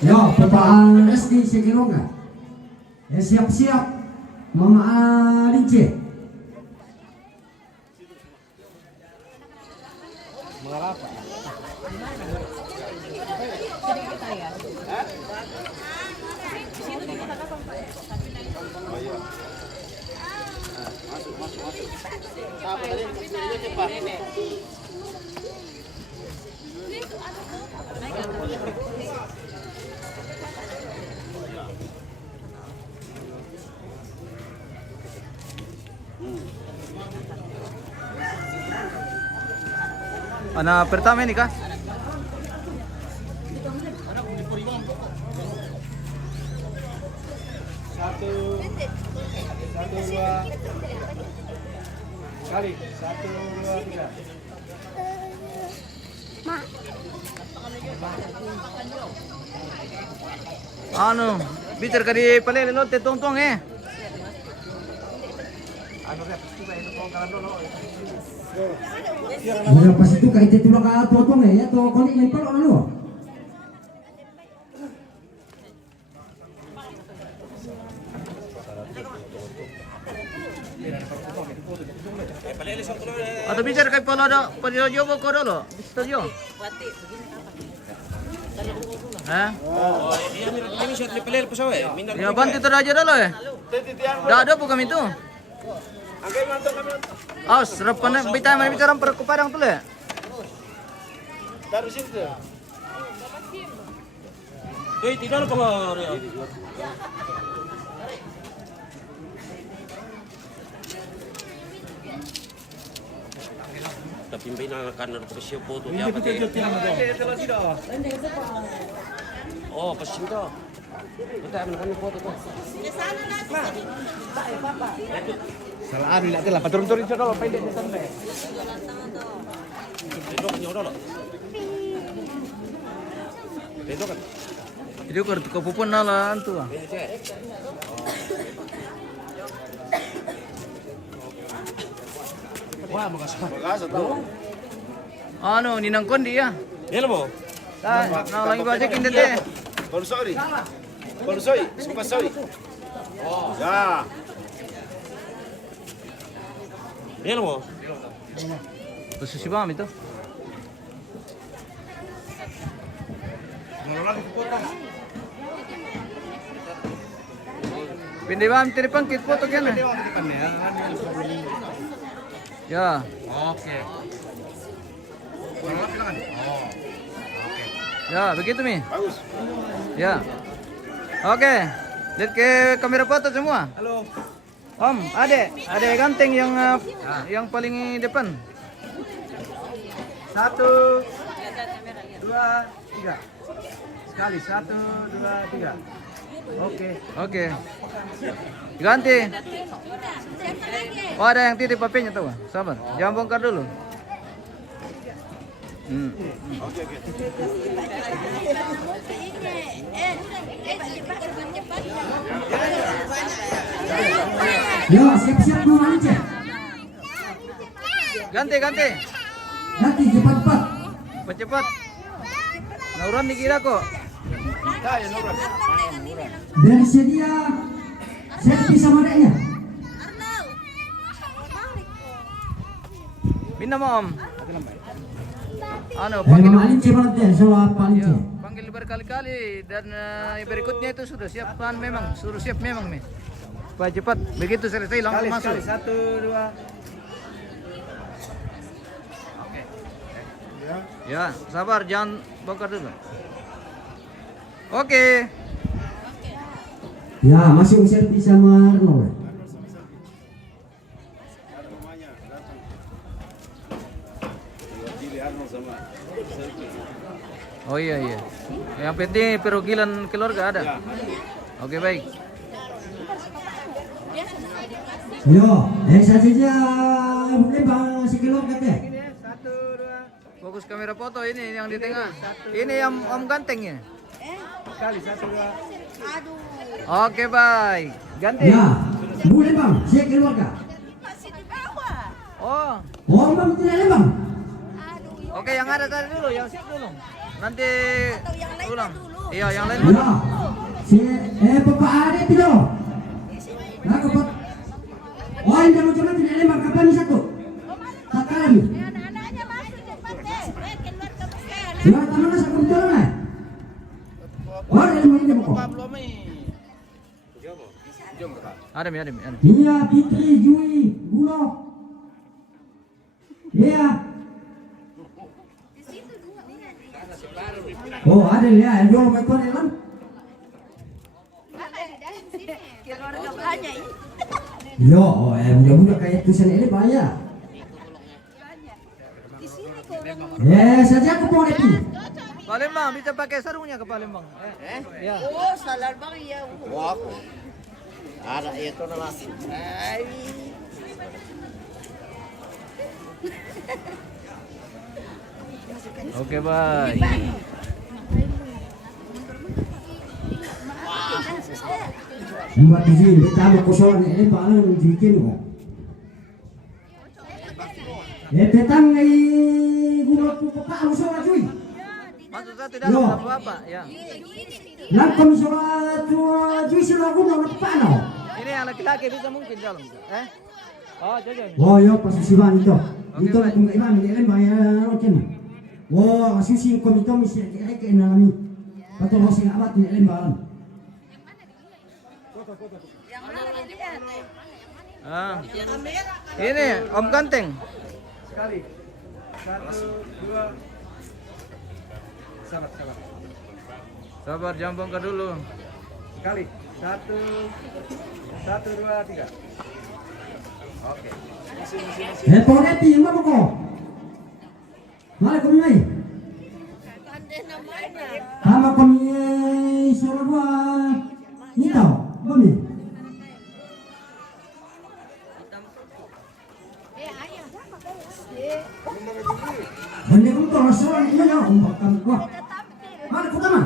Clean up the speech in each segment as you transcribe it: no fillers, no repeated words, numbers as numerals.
Yo, Bapak SD Sekirongga. Siap-siap Mama Alince. Mengarah apa? Masuk. Apa tadi? Cepat. Anak pertama ini kah? Satu, dua, kali. 1, 2, 3. Ano, bicar ka di palele lote tong eh. Udah pas itu kayak itu lo ka potong ya to konik yang perlu anu. Atau bicar kay pala do, padiyo ko dolo. Studio. Hah? Ini shot di pelir pesawat. Ya bantu itu aja dulu eh. Ada po kami itu. Angkai mantap kami. Aos, rapan na bitay man bicara perkuparang tulo eh. Taruh situ. Tidak apa nggak? Tapi pinakan na po siya po to. Oh, pasin ka. Kita akan kami foto to. Salah anu nak telah paturun-turun siya dulu pendek di sana. Dito kan nyo dolo. Dito kan. Jadi ko pupun na la antu. Wah, makasih. Ano, ninang kondi ya. Yan mo. Nah, lagi ko aja kindete. Borsoy. Borsoy, sumpah soy. Ya. Yan mo. Terus si Bam itu. Pindi Bam, tiri pangkit foto kan? Ya. Oke. Ya, begitu Mi. Bagus. Ya. Oke. Lihat ke kamera foto semua. Halo. Om, ada ganteng yang paling depan. 1, 2, 3. Sekali 1, 2, 3. Oke. Ganti. Oh, ada yang titip HP-nya tuh. Sabar. Jangan bongkar dulu. Yo, siap-siap Mama Alince. Ganti. Nanti cepat-cepat. Cepat. Nauran dikira kok. Bersedia selfie sama adeknya. Pindah mau Om. Ano, Mama Alince banget ya, soal Pak Alince. panggil berkali-kali dan berikutnya itu sudah siapkan memang, suruh siap memang nih. Pak cepat, begitu selesai langsung masuk. 1, 2. Oke. Ya, sabar jangan bongkar dulu. Oke. Ya, masih selfie sama Arnold. Oh iya. Yang penting perwakilan keluarga ada. Oke, baik. Yo, saja lempar si kilo katanya. 1, 2. Fokus kamera foto ini yang di tengah. Ini yang Om gantengnya. Sekali 1, 2. Oke, baik. Ganti. Ya, boleh bang, saya keluarga. Oh Oh. Oh, bang tidak ada bang. Oke, yang ada tadi dulu, yang sip dulu. Nanti ulang. Iya, yang lain. Ya, si Bapak Ade tidak. Nah, kepat. Oh, yang jangan tidak ada bang. Kapan satu? Tak kalah nih. Anak-anaknya masuk cepat deh. Keluar ke mesin. Sudah taman saya kebetulan lah. Oh, ada yang ini pokok. Ada. Iya, Fitri, Jui, Gulo. Iya. Oh, ada ya, yang jual main tuan Elan. Keluarga banyak ini. Yo, oh, mudah-mudah kayak tulisan ini banyak. Di sini kok. Saja aku mau lagi. Palembang, bisa pakai sarungnya ke Palembang. Ya. Oh, salah bang ya. Wah, aku. Ada itu nama. Oke, bye. Buat di sini kita mau kosong ini paling bikin kok. Petang ai gua Pak usul cuy. Masuk satu dalam apa? Ya. Lakom sholat cuy sila gua mau pano. Ini yang laki-laki bisa mungkin dalam. Oh, jadi. Oh, yo pasisiwan itu. Itu kung iman ini bayar oken. Oh, asusin komito misi kayak nalami. Pato hosin abat ni lembaran. Yang mana lagi ya? Ini Om Ganteng. Sekali. 1, 2. Sabar. Sabar, jangan bongkar dulu. Sekali. 1, 2, 3. Oke. Pokoknya timah pokok. Mana kami mai? Sama kami suruh gua ni tau, kami. Benda pun tu suruh ni ya, umpah kami gua. Mana kau tahu?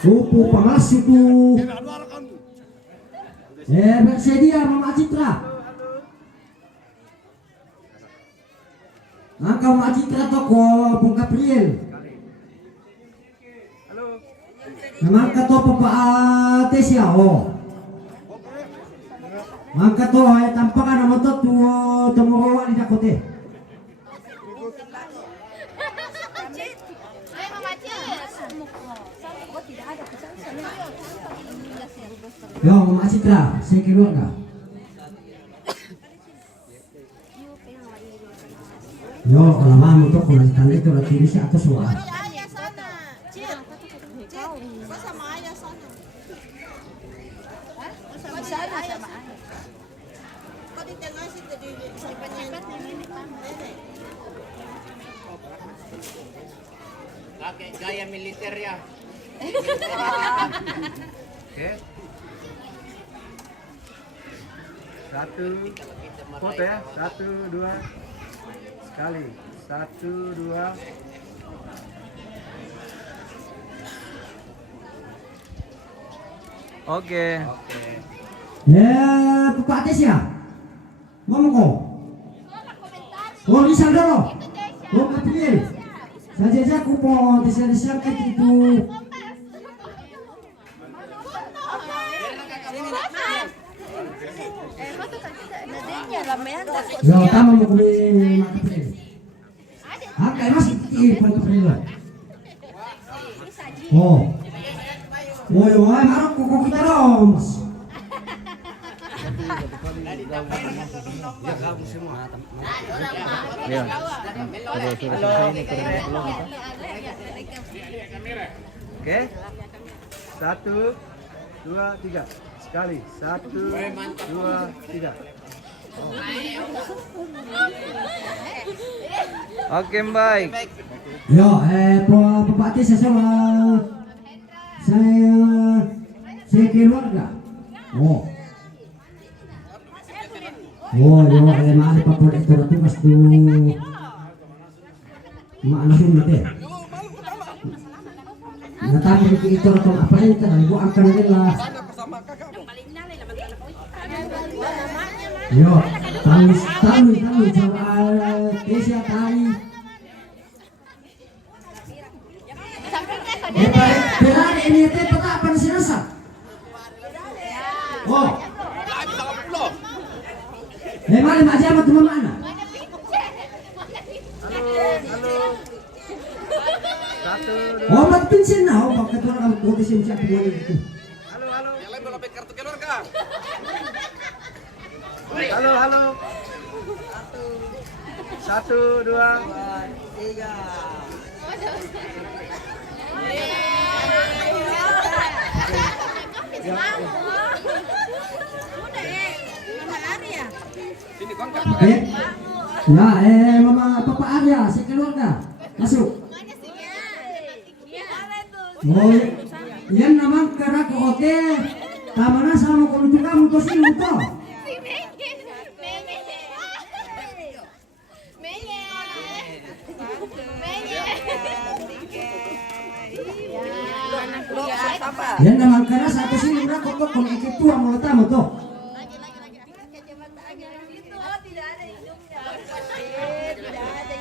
Supu pamalas itu. Bersedia Mama Citra. Angka Mama Citra toko Bung Gabriel. Mangka to Papa Tesia oh. Mangka to ay tampakan nama to tumuro di dakote. Yo, Mama Citra, saya keluar enggak? Yo, kalau mau tuh kalau tanda itu lagi di atas wah. Ayah sana. Cik. Kau sama ayah sana. Sama sana sama ayah. Kau di tengah situ di simpan-simpan nenek. Pakai gaya militer ya. Oke. 1 foto ya. 1, 2. Sekali. 1, 2. Oke. Pak Tesia. Ngomong kok. Oh, bisa dulu. Oh, Gabriel. Saja aku mau desa-desa itu. Yo, tama mo kami makapil. Kayak masih ipon kapil. Oh. Oh, yo, ay marok ko kita dong. Ya. Sudah selesai ini kurang pulang kita. Oke. 1, 2, 3. Sekali. 1, 2, 3. Oke, baik. Yo, Pak Tis sama saya keluarga. Oh. Oh, yo, mari Pak Pol itu tugas tu. Maanasin nate. Natapos itu atau apa itu? Gua akan nila. Yo, tahu soal Asia tali. Benar ini teh peta apa sih rasa? Oh. Memang lima jam atau mana? Satu, dua. Oh, mat pinsin na, oh, bakit wala kang kulisin siya kung wala dito. Halo, halo. Satu, dua. Mama Papa Arya, si keluarga, masuk. Oh, yan naman karako ote. Tama na sa mga kulutin ka mo to sino to. Yan naman ka na sa ato sino na ko kung ikitua mo tamo to.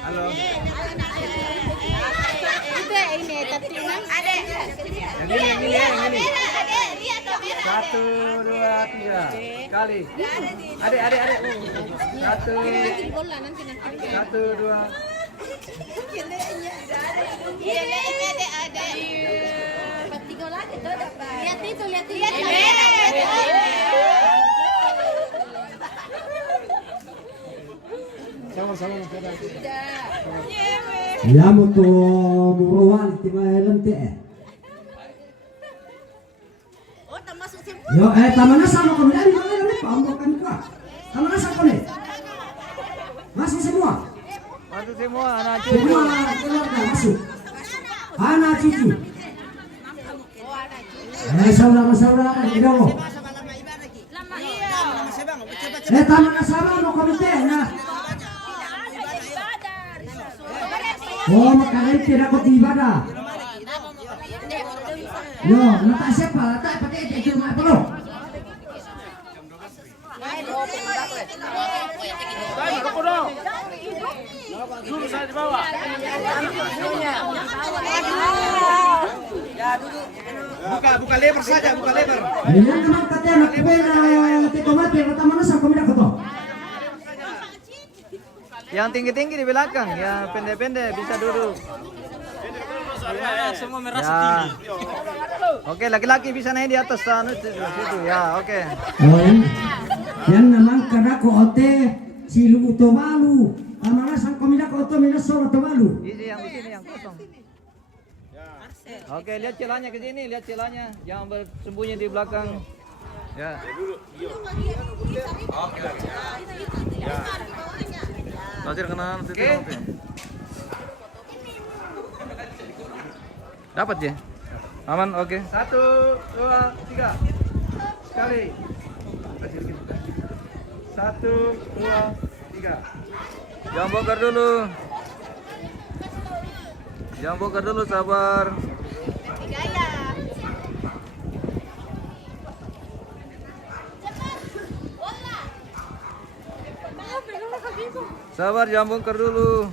Halo. Yang ini. Satu, dua, tiga. Sekali. Adik. Satu, dua. Lihat itu. Ya mo to muruan ti maelam ti Oh, termasuk si Yo, tama na sama kami. Ay, paambokan ka. Tama na sa kami. Masuk semua. Masuk semua anak cucu. Semua keluarga masuk. Anak cucu. Saudara-saudara kita mo. Tama na sama mo kami te na. Oh, makanya tidak kau ibadah. Yo, nata siapa? Tak pakai itu cuma perlu. Buka lebar saja, buka lebar. Ini memang katanya nak kena teko mati pertama nasa kami dah ketok. Yang tinggi-tinggi di belakang, yang pendek-pendek bisa duduk. Semua Ya. Oke, laki-laki bisa naik di atas sana situ. Ya, oke. Oh, yan naman kada ko ote silu utomalu. Amana sang komida ko oto mina solo tomalu. Isi yang di sini yang kosong. Oke, lihat celahnya ke sini, lihat celahnya. Jangan bersembunyi di belakang. Ya. Pasir kanan, oke. Dapat ya? Aman, oke. 1, 2, 3. Sekali. 1, 2, 3. Jangan bongkar dulu. Jangan bongkar dulu, sabar. Sabar, jangan bongkar dulu.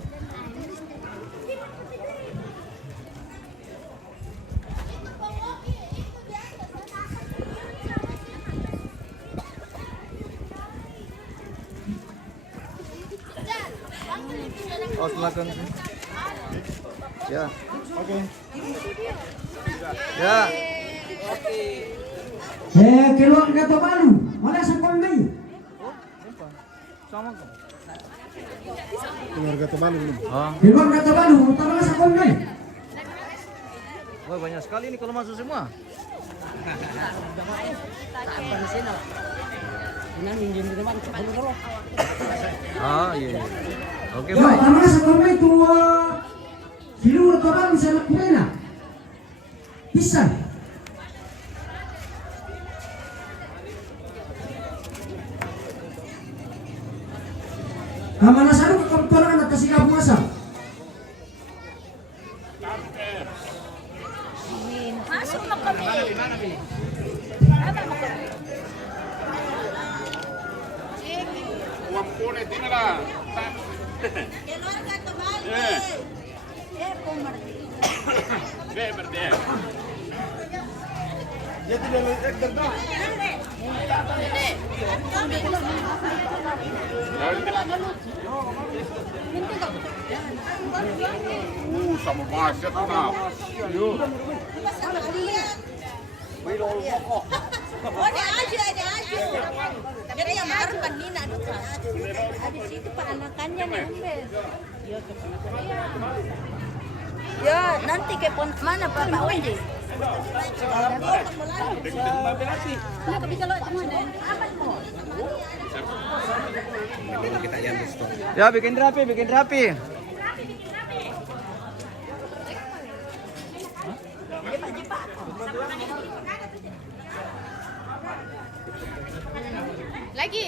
Oh, silakan. Ya. Oke. Ya. Keluar kata balu. Mana sang komai? Sama kok. Keluarga Tebalu belum? Oh. Keluar kata balu. Utama sang komai. Wah, banyak sekali ini kalau masuk semua. Ah, iya. Oke, Yo, baik. tama sa komai tua. Silu kata balu sa nakpena. Pisan. Kamana sa ano kakamturan at kasigabong asam? Masuk na kami. Keluarga kembali. Pemerdi. Sama macet nah. Oh, ada aja. Jadi yang baru kan Nina ada situ anakannya nih Ambes. Ya, nanti ke mana Pak Wendy? Ya bikin rapi.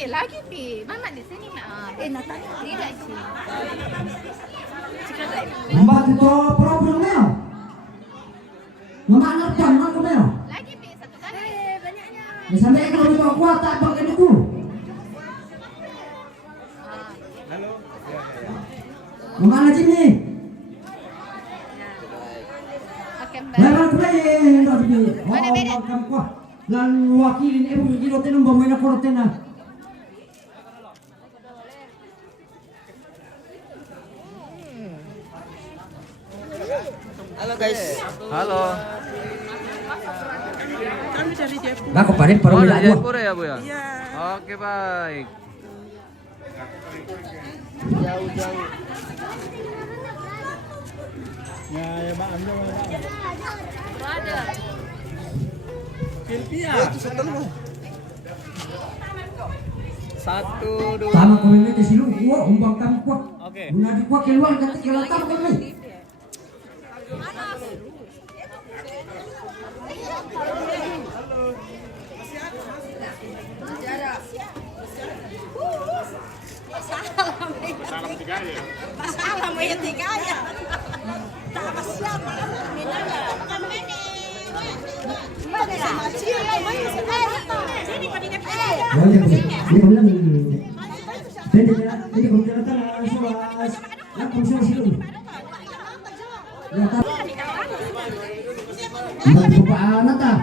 Lagi pi, mama di sini mah. Nathan Tidak sih. Lambat itu problemnya. Mama anak jam aku mel. Lagi pi satu kali. Banyaknya. Misalnya kalau itu kuat tak pakai itu. Mama anak sini. Oke mbak. Lepas play tadi. Oh, kamu kuat. Lan wakilin ibu gilo tenung bamuin aku rotena. Halo guys. Halo. Nah, kemarin Oh, baru dari bilang Jayapura ya Bu ya? Iya. Oke baik. Jauh. Satu, dua. sama kami di sini gua umbang kamu kuat. Oke. Guna di kuat keluar kata kelatan kami. masalah mau yang tiga ya. Tak siapa sini pada Dia bilang ini kemudian suas. Langsung saya situ. Ya tak. Bapak anak tak.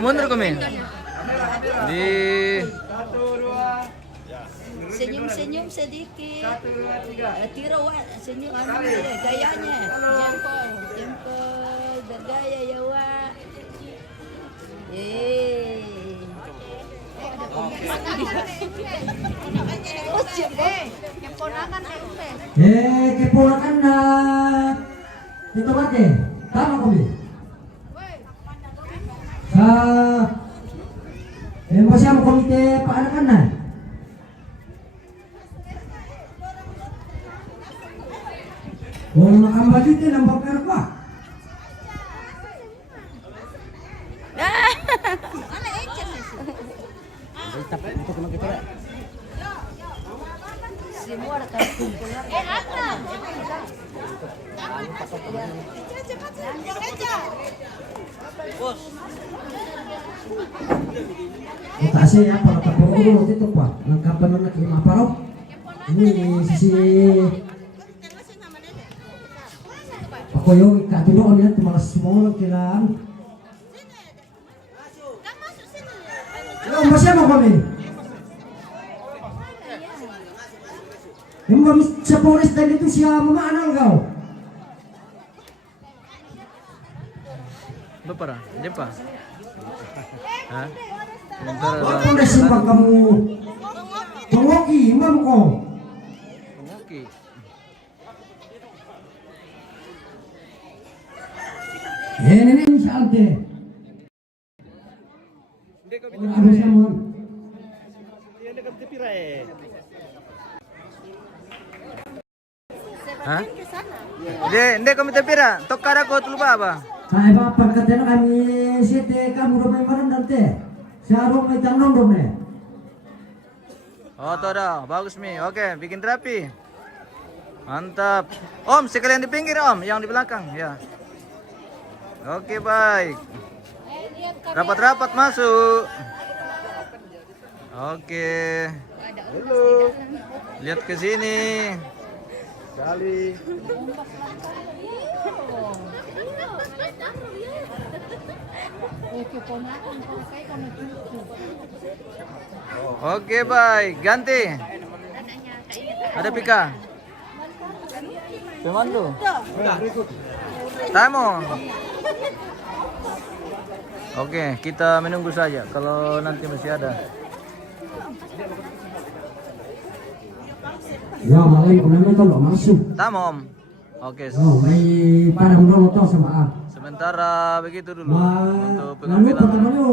Mundur kami. Di senyum sedikit. Tiro senyum gayanya. Jempol bergaya ya Wak. Keponakan itu mati. Tama kami. Masih mau komite Pak anak-anak. Oh, makan baju itu nampak kerpa. Mana Encen sih? Semua ada kumpulan. Ada. Cepat. Bos. Kasih apa kata pokok itu Pak. Lengkapan anak lima parok. Ini sisi Pakoyo katuloon yan tumalas semua kilaan. Masih mau kami. Yung kami sa forest dahil ito siya mamaanal kau. Ba para? Diyan pa. Ha? Waktu na sipag kamu. Tungoki, imam ko. Oke. Ini salte. Aduh sama. Hah? Hindi kami tapira. Tokara ko tuluba ba? Saya bapak katanya kami sete kamu rumah barang dante. Saya rumah tanong rumah. Oh, tuh dah. Bagus Mi. Oke, bikin rapi. Mantap. Om, sekalian di pinggir Om, yang di belakang, ya. Oke, baik. Rapat-rapat masuk. Oke. Lihat ke sini. Sekali. Oke, baik. Ganti. Ada Pika. Pemandu. Tamo. Oke, kita menunggu saja kalau nanti masih ada. Ya, malah kunami to lo masuk. Tamo, Om. Oke. Oh, may parang to sama. Sementara begitu dulu untuk Lalu pengambilan pertamanya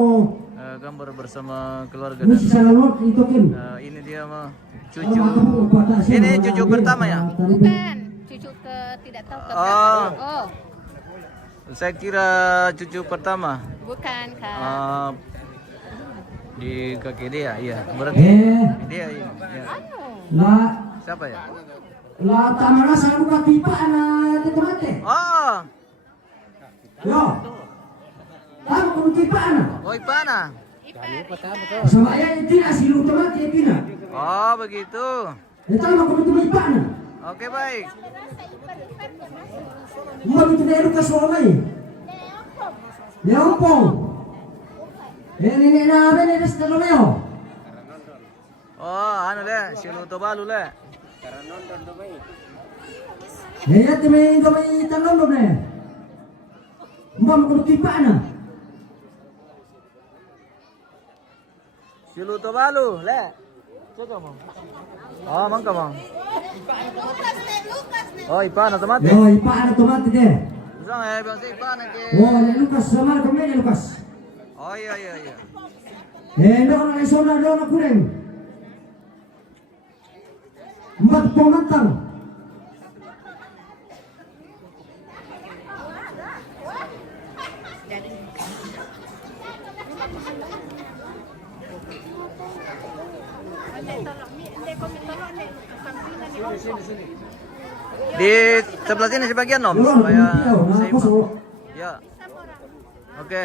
gambar bersama keluarga. ini sisa lalu itu Kim. Ini dia mah cucu. Ini cucu pertama ya? Bukan. Cucu ke tidak tahu ke Oh. Oh, Saya kira cucu pertama. bukan Kak. Di kaki dia, iya. Berarti dia ini. Ya. Lah, Siapa ya? lah tamara selalu katipa anak itu mati. Oh, Yo. Tahu kung tipa anak. Oi Pana. Sama ayah itu asli otomatis itu na. Oh, begitu. Itu mah kung tipa anak. Oke, baik. Mau itu dari ke Somai. Ya ompong. Ini na ben ini sudah Romeo. Oh, anu le, si Luto Balu le. Ya temi kami tanong dong ne. Mbak kung tipa anak. Si Luto Balu le. Coba mo. Oh, mangka mo. Oh, Ipana tomate. Yo, ipa anak otomatis deh. Usang bang si Ipana ke. Oh, ni Lucas sama kami ni Lucas. Oh, iya iya iya. Ndo na isona ndo na kureng. Empat pemantang. Di sebelah sini sebagian Om supaya seimbang. Ya. Oke.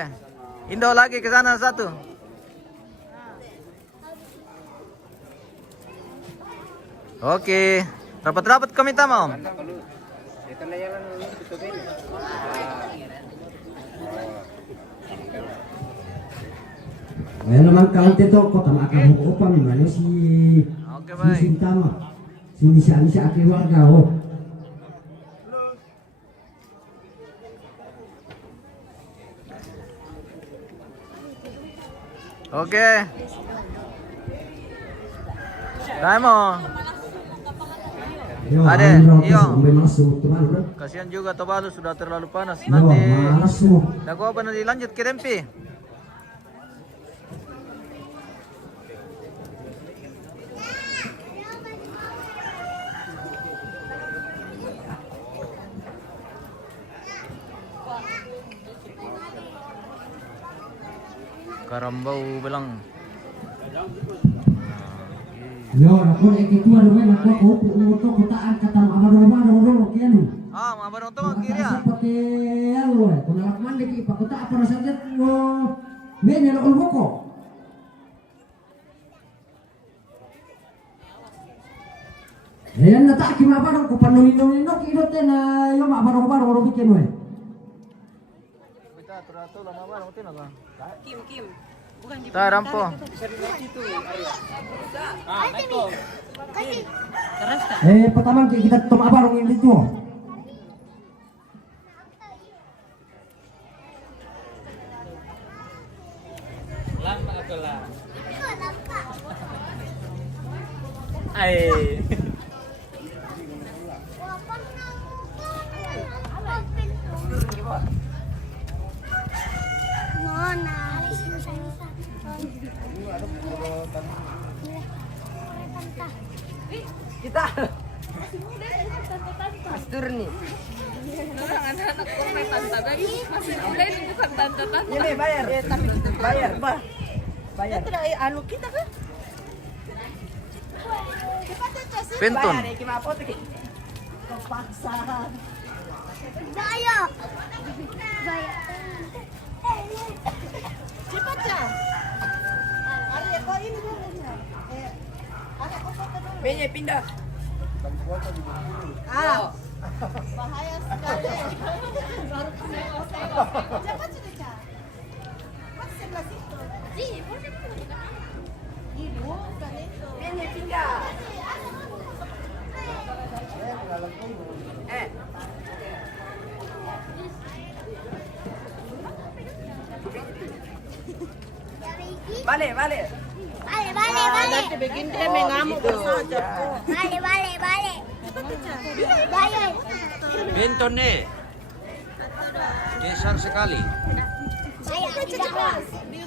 Indo lagi ke sana satu. Oke. Rapat-rapat kami tama Om. Ngayon naman kalte to ko tama ka mo upang ngano si Oke, si baik. Sintama. Si Misa si aking warga ho. Oke. Taimo. Yo, Ade, ano, iyo. May masuk teman bro. Kasihan juga Tobalu sudah terlalu panas. Yo, Nanti malas mo. dago apa nanti lanjut ke Rempi. Karambau bilang. Yo, ako ikitu ano man ako ko puto ko taan katam amaro kian. Ah, mga barong to kiri ya. Pati alo kung nakman di ipakita apa na sadyat mo. Men yan ulbo ko. Ayan na ta kimabarong ko panuhin no kinot na yo mabarong ro bikin we. Kita teratur lama barong tin apa? Kim. Bukan di Tarampo. Pertama kita tumabarong ini dito. Kita Pastur nih. Orang anak-anak kok tante bayi masih muda itu bukan tante-tante. Ini bayar. Tapi kita bayar. Bayar. Itu dari anu kita kan. Pintun. Bayar ya gimana apa tuh? Kepaksa. Bayar. Cepat ya. Ada kok ini Benye pindah. bahaya sekali. Baru cepat sudah Ca. Masih sebelah situ. Ibu bukan itu. Benye pindah. Balik. Nanti bikin dia mengamuk saja. Balik. Bayar. Benton nih. Geser sekali.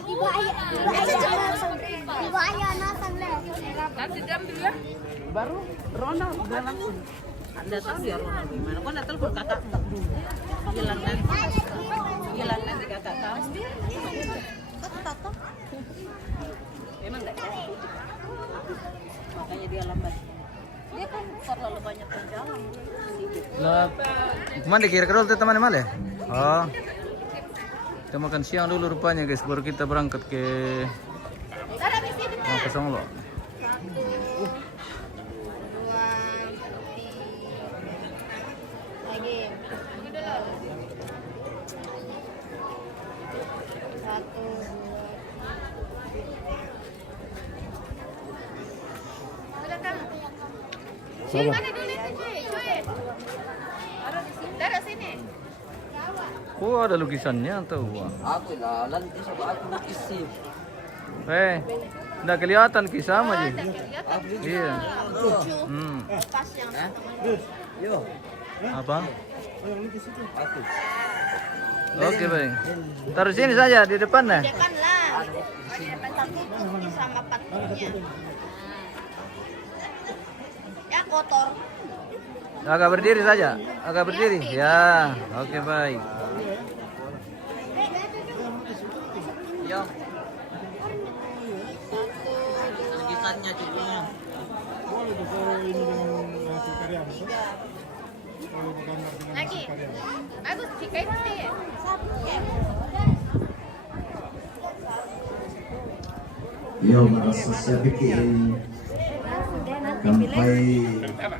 Ibu ayah nonton deh. Nanti diambil ya. Baru Ronald udah langsung. Anda tahu dia Ronald gimana? Kok nak telepon kakak dulu. Hilang nanti kakak tahu. Memang enggak tahu. Makanya dia lambat. Dia kan terlalu banyak berjalan. Lah, kemana kira-kira dulu teman Mal ya? Oh. Kita makan siang dulu rupanya guys, baru kita berangkat ke Songlo. Lagi. Satu, Sudah kan? Cuy, mana dulu itu cuy? Taruh sini. Oh, ada lukisannya atau wah. Aku lah, nanti coba aku lukis sih. Udah kelihatan kisah aja. Iya. Yo, Apa? aku. Oke, baik. Taruh sini saja di depan nah. depan lah. Satu sama pakunya. Ya kotor. Agak berdiri saja. Agak berdiri. Ya, oke baik. Yo. Lukisannya juga. Lagi. Bagus jika itu deh. Yo merasa saya bikin sampai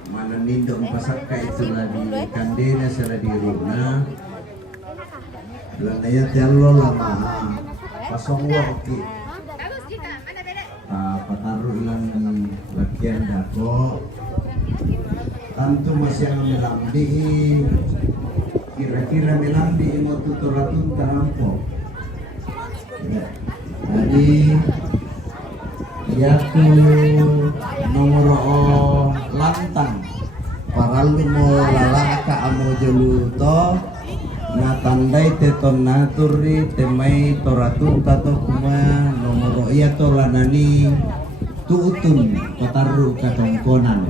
mana nindong pasaka itu lagi kandina sila di rumah. Lanaya tialo lama pasong waktu. Bagus jika mana beda? Pataruh ilang lakian dako. Tantu masih yang melambi. Kira-kira melambi mau tuturatun terampok. Jadi yaku nomor lantang paralu mo lalaka amo joluto na tandai teton naturi temai toratun tato kuma nomor iya to lanani tuutun pataru katongkonan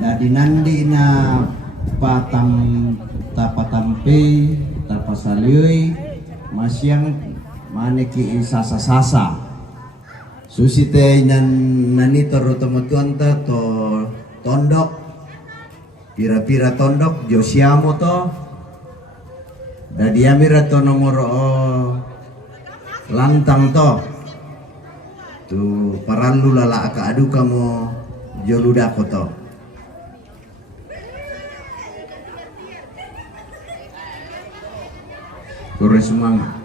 dadi nandi na tapatampe tapasalioi masyang maneki sasa-sasa susite nani torotomotuan ta to tondok pira-pira tondok josiamo to dadi amira to nomor lantang to tu paralu lala aka adu kamu joludako to kure semangat.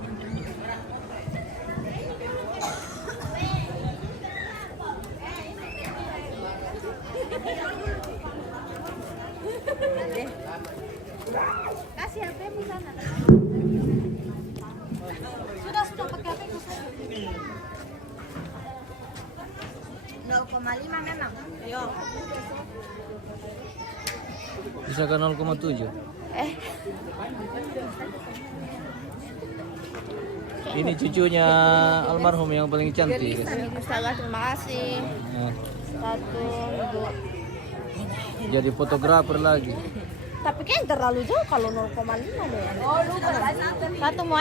Kasih HP-mu sana. Sudah pakai HP-mu sana. 0,5 memang. Yo. Bisa ke 0,7. Ini cucunya almarhum yang paling cantik. Ustazah, terima kasih. Nah, Satu, dua. jadi fotografer lagi. Tapi kayaknya terlalu jauh kalau 0,5 deh. Oh, satu mau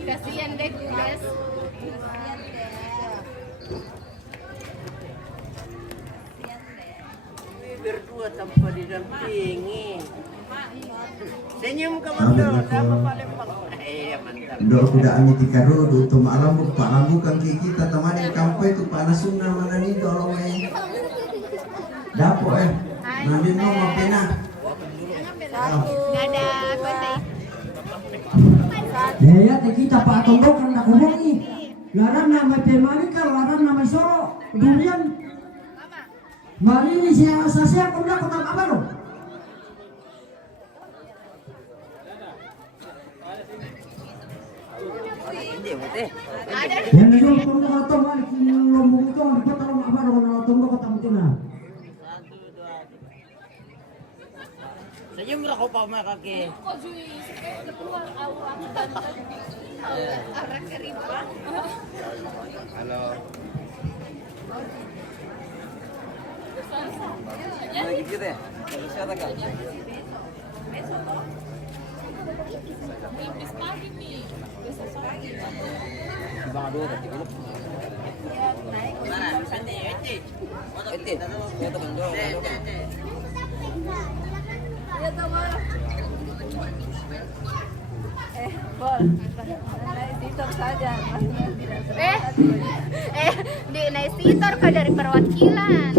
Kasihan deh, guys. Berdua tanpa didampingi. Senyum ke betul, sama palempang. Iya mantap. Dok kuda angin tiga rodo tu malam pak lambu kan kita teman yang kampai tu pak nasuna mana ni dorong dapo nanti mau mau pena Nggak ada konten. ya kita pak tombok kan nak ngomong ni laran nama pemari kan laran nama soro durian mari ni saya kau nak kotak apa lo yang ni yung tombok atau mari lombok itu ang dapat tahu apa lo kalau tombok kotak mutina Senyum lah kau pamer kaki. Halo. Lagi gitu ya? Siapa kak? Di naisitor ka dari perwakilan.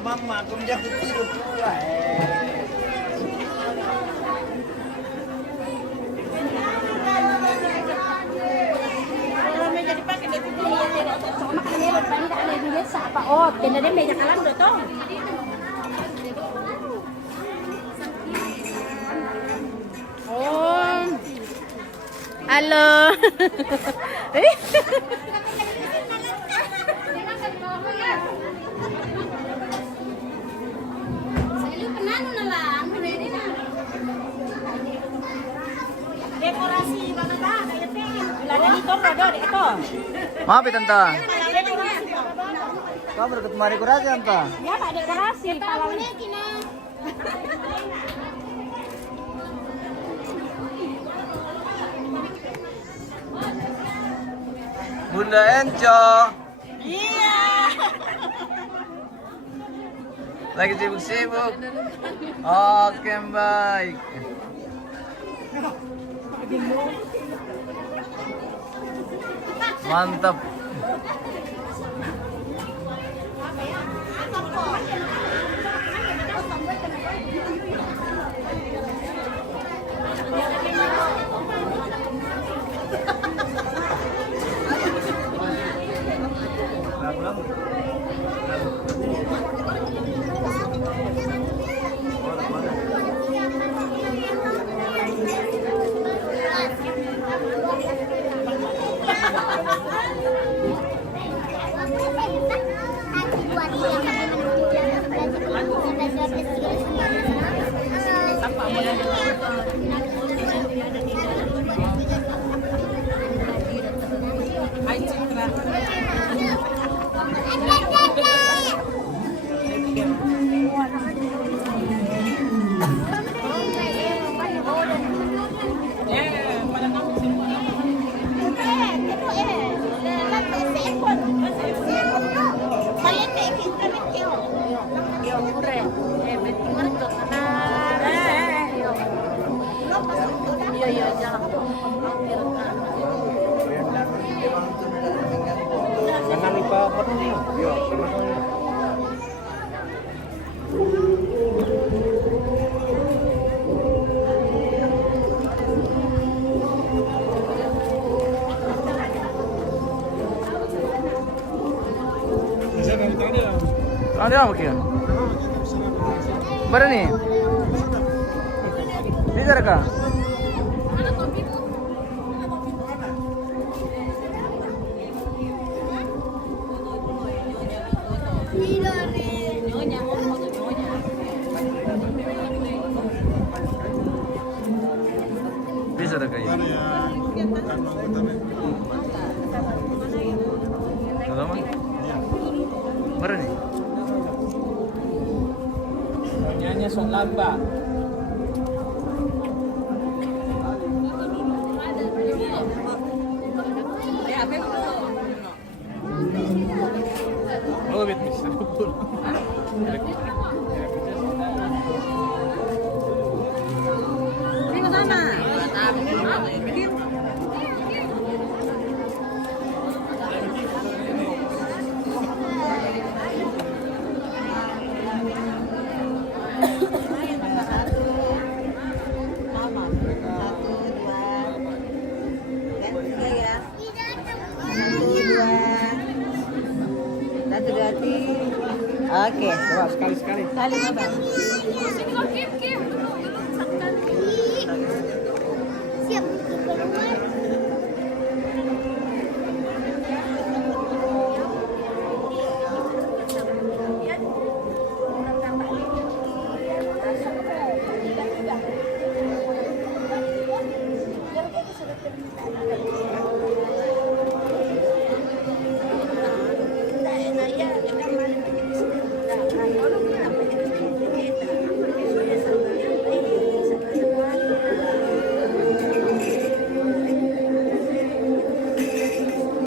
Mama, kung diyan kutiro pula Oh. Halo. Dekorasi mana ba? Kaya tingin. Lada dito rodo ito. Maaf ya tante. Dekorasi. Kamu berkat mari kurasi tante. Ya Pak dekorasi. Palangnya kina. Bunda Enco. Iya. Lagi sibuk-sibuk. Oke, baik. Mantap. Jangan lupa penuh. Ada apa kia? Mana nih? Bisa kah? Nyonya, ngomong tuh nyonya. Bisa ada kayak. Sama? Mana nih? Nyanyi song lamba. Oh, bet bisa. Ini ke sana. Sama. 1, 2. Tiga ya. 1, 2. 1, 2, 3. Oke. Coba sekali-sekali. Kali apa? Sini kok, Kim.